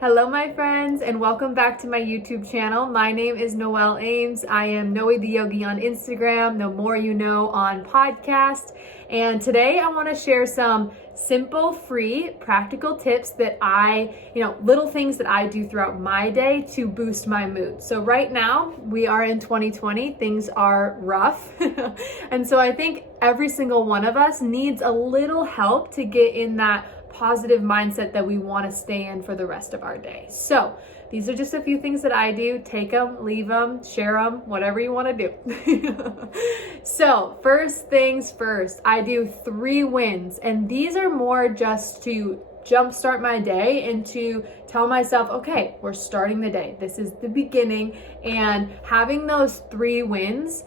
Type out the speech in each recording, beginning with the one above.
Hello, my friends, and welcome back to my YouTube channel. My name is Noelle Ames. I am Noe the Yogi on Instagram, No More You Know on podcast. And today I want to share some simple, free, practical tips that little things that I do throughout my day to boost my mood. So right now we are in 2020, things are rough. And so I think every single one of us needs a little help to get in that positive mindset that we want to stay in for the rest of our day. So these are just a few things that I do. Take them, leave them, share them, whatever you want to do. So first things first, I do 3 wins, and these are more just to jumpstart my day and to tell myself, okay, we're starting the day. This is the beginning. And having those 3 wins,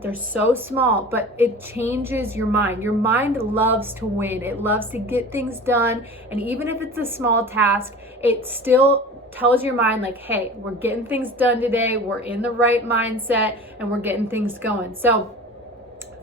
they're so small, but it changes your mind. Your mind loves to win. It loves to get things done. And even if it's a small task, it still tells your mind like, hey, we're getting things done today. We're in the right mindset and we're getting things going. So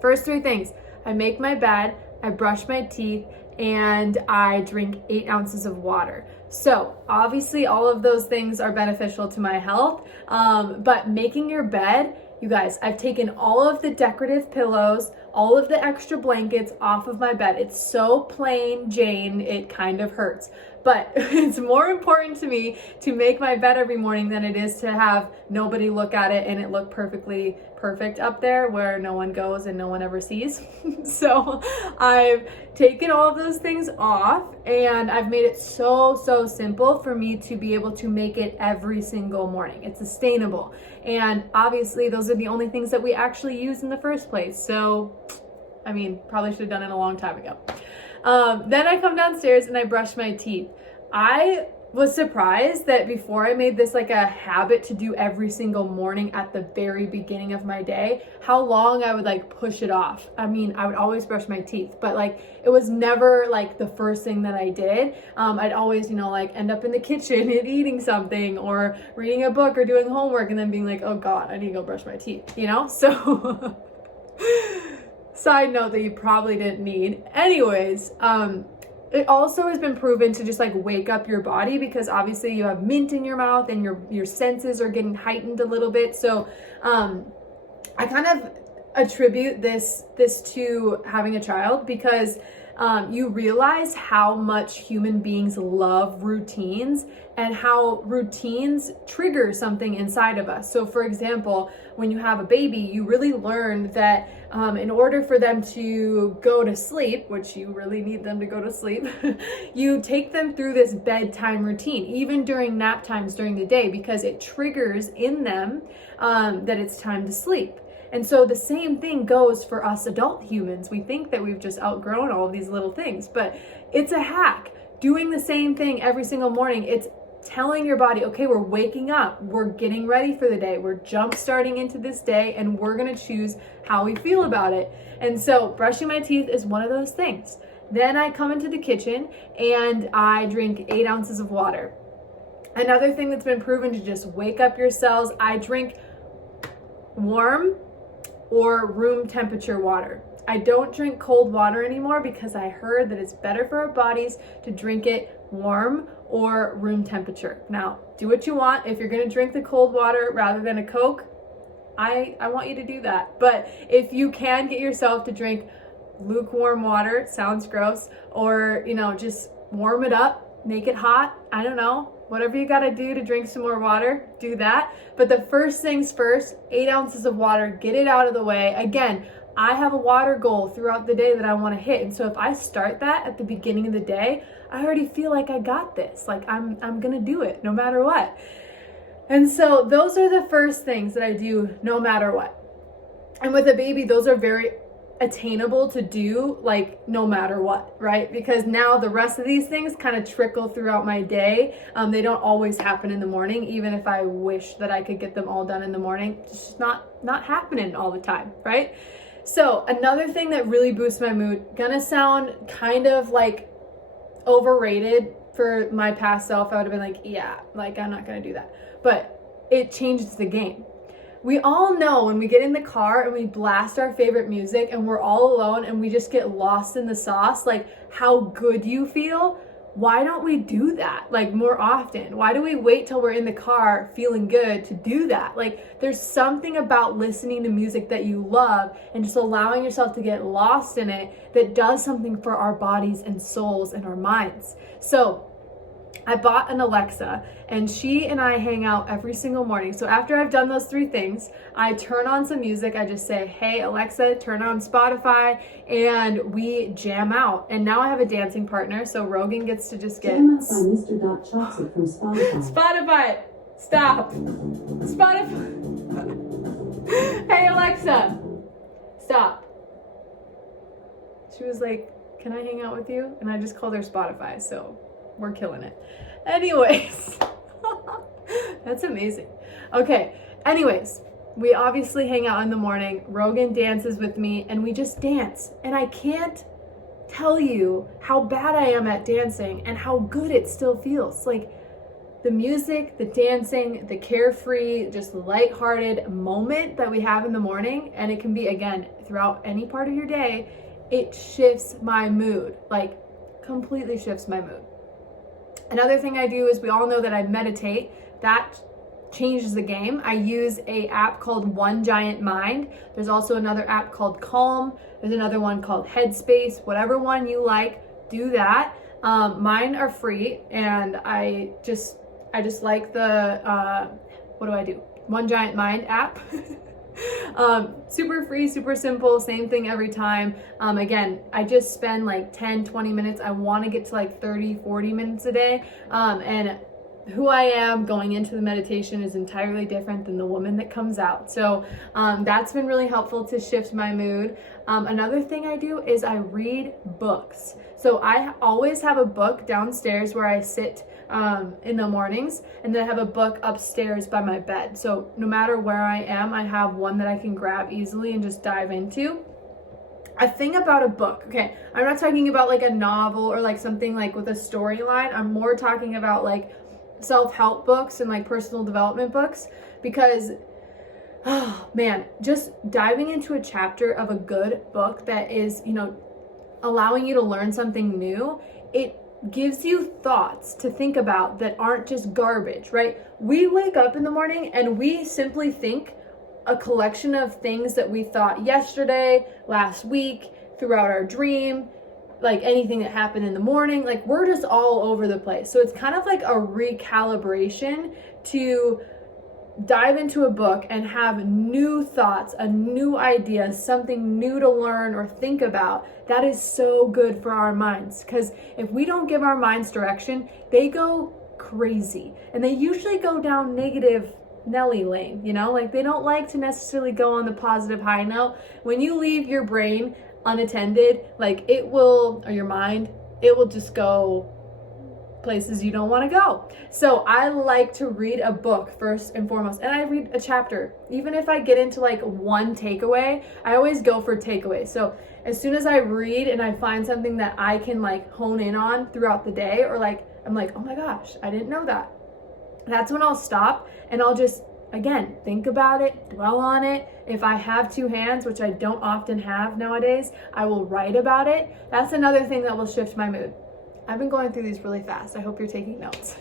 first 3 things, I make my bed, I brush my teeth, and I drink 8 ounces of water. So obviously all of those things are beneficial to my health, but making your bed, you guys, I've taken all of the decorative pillows, all of the extra blankets off of my bed. It's so plain Jane, it kind of hurts. But it's more important to me to make my bed every morning than it is to have nobody look at it and it look perfectly perfect up there where no one goes and no one ever sees. So I've taken all of those things off and I've made it so simple for me to be able to make it every single morning. It's sustainable. And obviously those are the only things that we actually use in the first place. So, I mean, probably should have done it a long time ago. Then I come downstairs and I brush my teeth. I was surprised that before I made this like a habit to do every single morning at the very beginning of my day, how long I would like push it off. I mean, I would always brush my teeth, but like it was never like the first thing that I did. I'd always, like end up in the kitchen and eating something or reading a book or doing homework and then being like, oh God, I need to go brush my teeth, So side note that you probably didn't need. Anyways, it also has been proven to just like wake up your body because obviously you have mint in your mouth and your senses are getting heightened a little bit. So I kind of attribute this to having a child because you realize how much human beings love routines and how routines trigger something inside of us. So for example, when you have a baby, you really learn that in order for them to go to sleep, which you really need them to go to sleep, you take them through this bedtime routine, even during nap times during the day, because it triggers in them that it's time to sleep. And so the same thing goes for us adult humans. We think that we've just outgrown all of these little things, but it's a hack. Doing the same thing every single morning, it's telling your body, okay, we're waking up, we're getting ready for the day, we're jump starting into this day, and we're gonna choose how we feel about it. And so brushing my teeth is one of those things. Then I come into the kitchen and I drink 8 ounces of water. Another thing that's been proven to just wake up your cells, I drink warm or room temperature water. I don't drink cold water anymore because I heard that it's better for our bodies to drink it warm or room temperature. Now, do what you want. If you're gonna drink the cold water rather than a Coke, I want you to do that. But if you can get yourself to drink lukewarm water, sounds gross, or just warm it up, make it hot, I don't know. Whatever you gotta do to drink some more water, do that. But the first things first, 8 ounces of water, get it out of the way. Again, I have a water goal throughout the day that I wanna hit. And so if I start that at the beginning of the day, I already feel like I got this. Like I'm gonna do it no matter what. And so those are the first things that I do no matter what. And with a baby, those are very attainable to do like no matter what, right? Because now the rest of these things kind of trickle throughout my day. They don't always happen in the morning, even if I wish that I could get them all done in the morning. It's just not happening all the time, right? So another thing that really boosts my mood, gonna sound kind of like overrated for my past self. I would have been like, yeah, like I'm not gonna do that. But it changes the game. We all know when we get in the car and we blast our favorite music and we're all alone and we just get lost in the sauce, like how good you feel why don't we do that like more often? Why do we wait till we're in the car feeling good to do that? Like, there's something about listening to music that you love and just allowing yourself to get lost in it that does something for our bodies and souls and our minds. So I bought an Alexa, and she and I hang out every single morning. So after I've done those 3 things, I turn on some music. I just say, hey, Alexa, turn on Spotify, and we jam out. And now I have a dancing partner, so Rogan gets to just get... Jam out by Mr. Chocolate from Spotify. Spotify, stop. Spotify. Hey, Alexa, stop. She was like, can I hang out with you? And I just called her Spotify, so... we're killing it. Anyways, that's amazing. Okay, anyways, we obviously hang out in the morning. Rogan dances with me, and we just dance. And I can't tell you how bad I am at dancing and how good it still feels. Like, the music, the dancing, the carefree, just lighthearted moment that we have in the morning, and it can be, again, throughout any part of your day, it shifts my mood. Like, completely shifts my mood. Another thing I do is, we all know that I meditate. That changes the game. I use a app called One Giant Mind. There's also another app called Calm. There's another one called Headspace. Whatever one you like, do that. Mine are free, and I just like the what do I do? One Giant Mind app. Super free, super simple, same thing every time. Again, I just spend like 10-20 minutes. I want to get to like 30-40 minutes a day, and who I am going into the meditation is entirely different than the woman that comes out. So that's been really helpful to shift my mood. Another thing I do is I read books. So I always have a book downstairs where I sit in the mornings, and then I have a book upstairs by my bed. So no matter where I am, I have one that I can grab easily and just dive into. A thing about a book, okay, I'm not talking about like a novel or like something like with a storyline. I'm more talking about like self-help books and like personal development books, because oh man, just diving into a chapter of a good book that is, you know, allowing you to learn something new, it gives you thoughts to think about that aren't just garbage, right? We wake up in the morning and we simply think a collection of things that we thought yesterday, last week, throughout our dream, like anything that happened in the morning, like we're just all over the place. So it's kind of like a recalibration to dive into a book and have new thoughts, a new idea, something new to learn or think about. That is so good for our minds, because if we don't give our minds direction, they go crazy, and they usually go down negative Nelly lane, you know, like they don't like to necessarily go on the positive high note. When you leave your brain unattended, like it will, or your mind, it will just go places you don't want to go. So I like to read a book first and foremost, and I read a chapter. Even if I get into like one takeaway, I always go for takeaways. So as soon as I read and I find something that I can like hone in on throughout the day, or like I'm like, oh my gosh, I didn't know that, that's when I'll stop and I'll just, again, think about it, dwell on it. If I have 2 hands, which I don't often have nowadays, I will write about it. That's another thing that will shift my mood. I've been going through these really fast. I hope you're taking notes.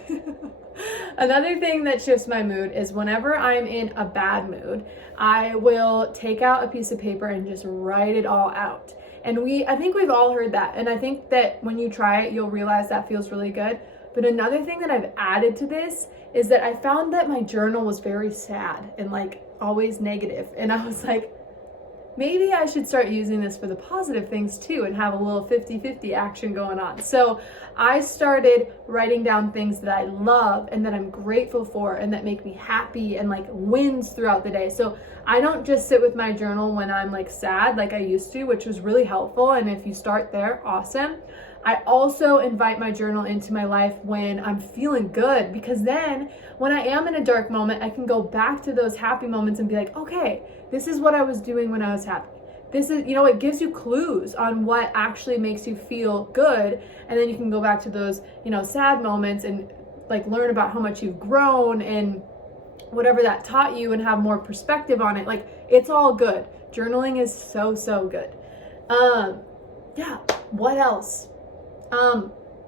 Another thing that shifts my mood is whenever I'm in a bad mood, I will take out a piece of paper and just write it all out. And I think we've all heard that. And I think that when you try it, you'll realize that feels really good. But another thing that I've added to this is that I found that my journal was very sad and like always negative. And I was like, maybe I should start using this for the positive things too and have a little 50-50 action going on. So I started writing down things that I love and that I'm grateful for and that make me happy and like wins throughout the day. So I don't just sit with my journal when I'm like sad like I used to, which was really helpful. And if you start there, awesome. I also invite my journal into my life when I'm feeling good, because then when I am in a dark moment, I can go back to those happy moments and be like, okay, this is what I was doing when I was happy. This is, you know, it gives you clues on what actually makes you feel good. And then you can go back to those, you know, sad moments and like learn about how much you've grown and whatever that taught you and have more perspective on it. Like, it's all good. Journaling is so, so good. Yeah, what else?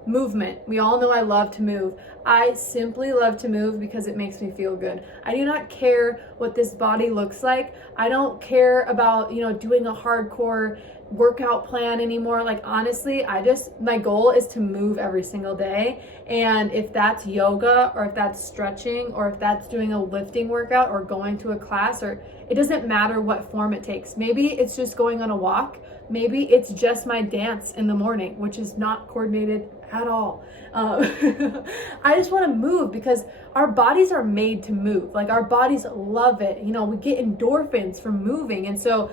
movement. We all know I love to move. I simply love to move because it makes me feel good. I do not care what this body looks like. I don't care about, doing a hardcore workout plan anymore. Like, honestly, my goal is to move every single day. And if that's yoga, or if that's stretching, or if that's doing a lifting workout, or going to a class, or it doesn't matter what form it takes. Maybe it's just going on a walk. Maybe it's just my dance in the morning, which is not coordinated at all. I just want to move because our bodies are made to move. Like, our bodies love it. We get endorphins from moving. And so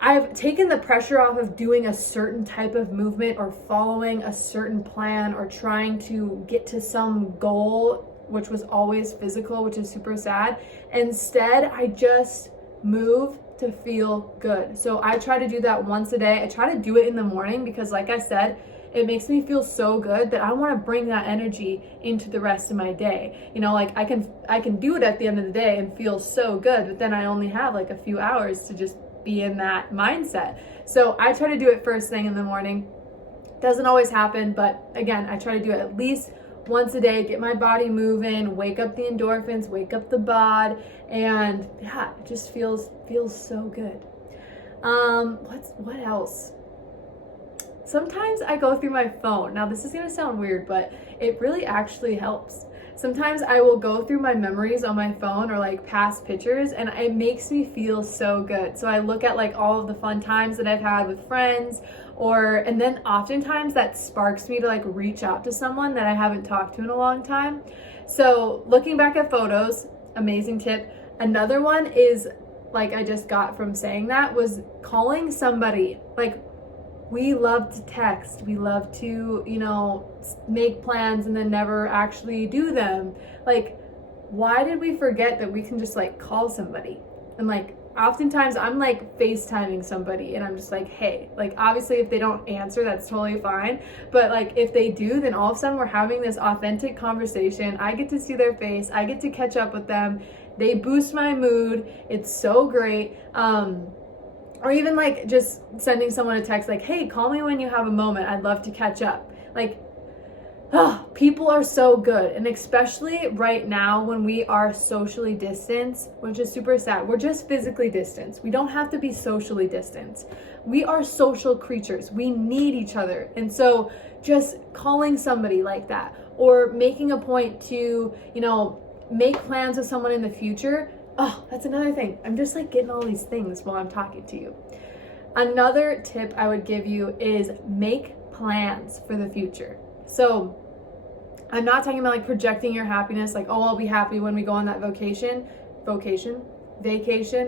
I've taken the pressure off of doing a certain type of movement, or following a certain plan, or trying to get to some goal, which was always physical, which is super sad. Instead, I just move to feel good. So I try to do that once a day. I try to do it in the morning because, like I said, it makes me feel so good that I want to bring that energy into the rest of my day. Like, I can do it at the end of the day and feel so good, but then I only have like a few hours to just be in that mindset. So I try to do it first thing in the morning. Doesn't always happen, but again, I try to do it at least once a day, get my body moving, wake up the endorphins, wake up the bod, and yeah, it just feels so good. What else? Sometimes I go through my phone. Now, this is gonna sound weird, but it really actually helps. Sometimes I will go through my memories on my phone, or like past pictures, and it makes me feel so good. So I look at like all of the fun times that I've had with friends, and then oftentimes that sparks me to like reach out to someone that I haven't talked to in a long time. So looking back at photos, amazing tip. Another one is, like I just got from saying that, was calling somebody. Like, we love to text. We love to, make plans and then never actually do them. Like, why did we forget that we can just like call somebody? And like, oftentimes I'm like FaceTiming somebody and I'm just like, hey, like, obviously if they don't answer, that's totally fine. But like, if they do, then all of a sudden we're having this authentic conversation. I get to see their face. I get to catch up with them. They boost my mood. It's so great. Or even like just sending someone a text like, hey, call me when you have a moment. I'd love to catch up. Like, people are so good. And especially right now when we are socially distanced, which is super sad. We're just physically distanced. We don't have to be socially distanced. We are social creatures. We need each other. And so just calling somebody like that, or making a point to, make plans with someone in the future. Oh, that's another thing. I'm just like getting all these things while I'm talking to you. Another tip I would give you is make plans for the future. So I'm not talking about like projecting your happiness, like, oh, I'll be happy when we go on that vacation,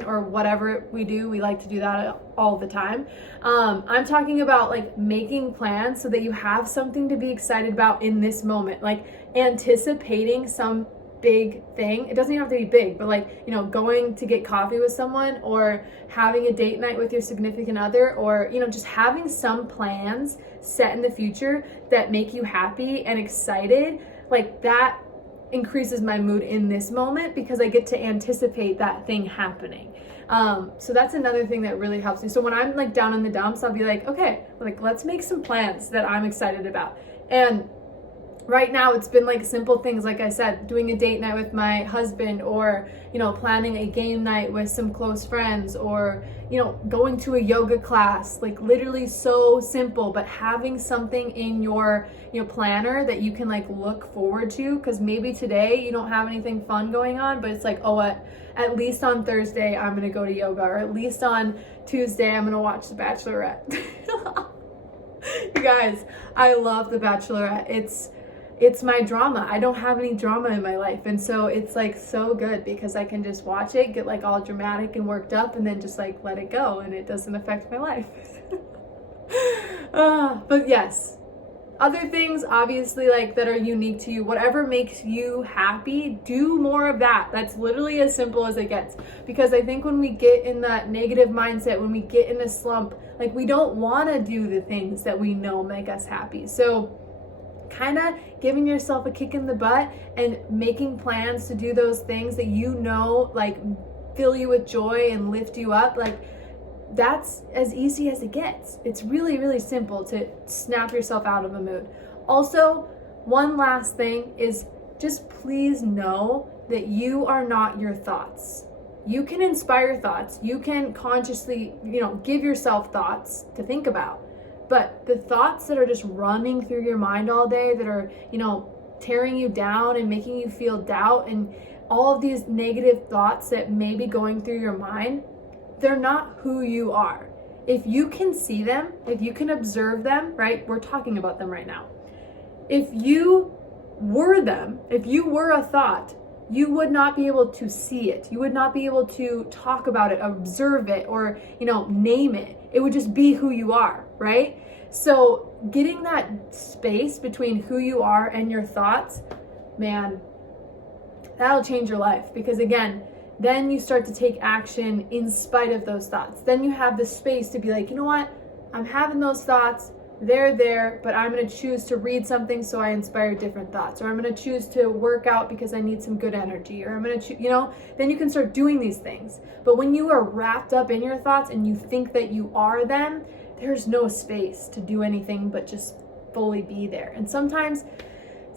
or whatever we do. We like to do that all the time. I'm talking about like making plans so that you have something to be excited about in this moment, like anticipating some big thing. It doesn't even have to be big, but like, going to get coffee with someone, or having a date night with your significant other, or, just having some plans set in the future that make you happy and excited. Like, that increases my mood in this moment because I get to anticipate that thing happening. So that's another thing that really helps me. So when I'm like down in the dumps, I'll be like, okay, like, let's make some plans that I'm excited about. And right now it's been like simple things, like I said, doing a date night with my husband, or planning a game night with some close friends, or going to a yoga class. Like, literally so simple, but having something in your planner that you can like look forward to, because maybe today you don't have anything fun going on, but it's like, oh, at least on Thursday I'm gonna go to yoga, or at least on Tuesday I'm gonna watch The Bachelorette. You guys, I love The Bachelorette. It's my drama. I don't have any drama in my life. And so it's like so good because I can just watch it, get like all dramatic and worked up, and then just like let it go, and it doesn't affect my life. But yes, other things obviously like that are unique to you, whatever makes you happy, do more of that. That's literally as simple as it gets. Because I think when we get in that negative mindset, when we get in a slump, like, we don't want to do the things that we know make us happy. So kind of giving yourself a kick in the butt and making plans to do those things that like fill you with joy and lift you up, like, that's as easy as it gets. It's really, really simple to snap yourself out of a mood. Also, one last thing is just please know that you are not your thoughts. You can inspire thoughts. You can consciously, give yourself thoughts to think about. But the thoughts that are just running through your mind all day, that are, tearing you down and making you feel doubt and all of these negative thoughts that may be going through your mind, they're not who you are. If you can see them, if you can observe them, right? We're talking about them right now. If you were them, if you were a thought, you would not be able to see it. You would not be able to talk about it, observe it, or, name it. It would just be who you are, right? So getting that space between who you are and your thoughts, man, that'll change your life. Because again, then you start to take action in spite of those thoughts. Then you have the space to be like, you know what? I'm having those thoughts. They're there, but I'm going to choose to read something so I inspire different thoughts. Or I'm going to choose to work out because I need some good energy. Or I'm going to, then you can start doing these things. But when you are wrapped up in your thoughts and you think that you are them, there's no space to do anything but just fully be there. And sometimes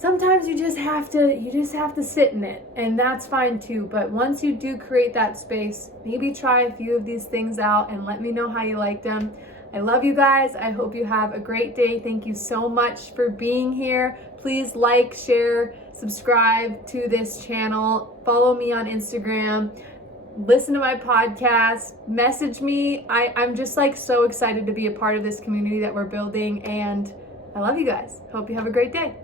you just have to sit in it, and that's fine too. But once you do create that space, maybe try a few of these things out and let me know how you liked them. I love you guys. I hope you have a great day. Thank you so much for being here. Please like, share, subscribe to this channel. Follow me on Instagram. Listen to my podcast. Message me. I'm just so excited to be a part of this community that we're building, and I love you guys. Hope you have a great day.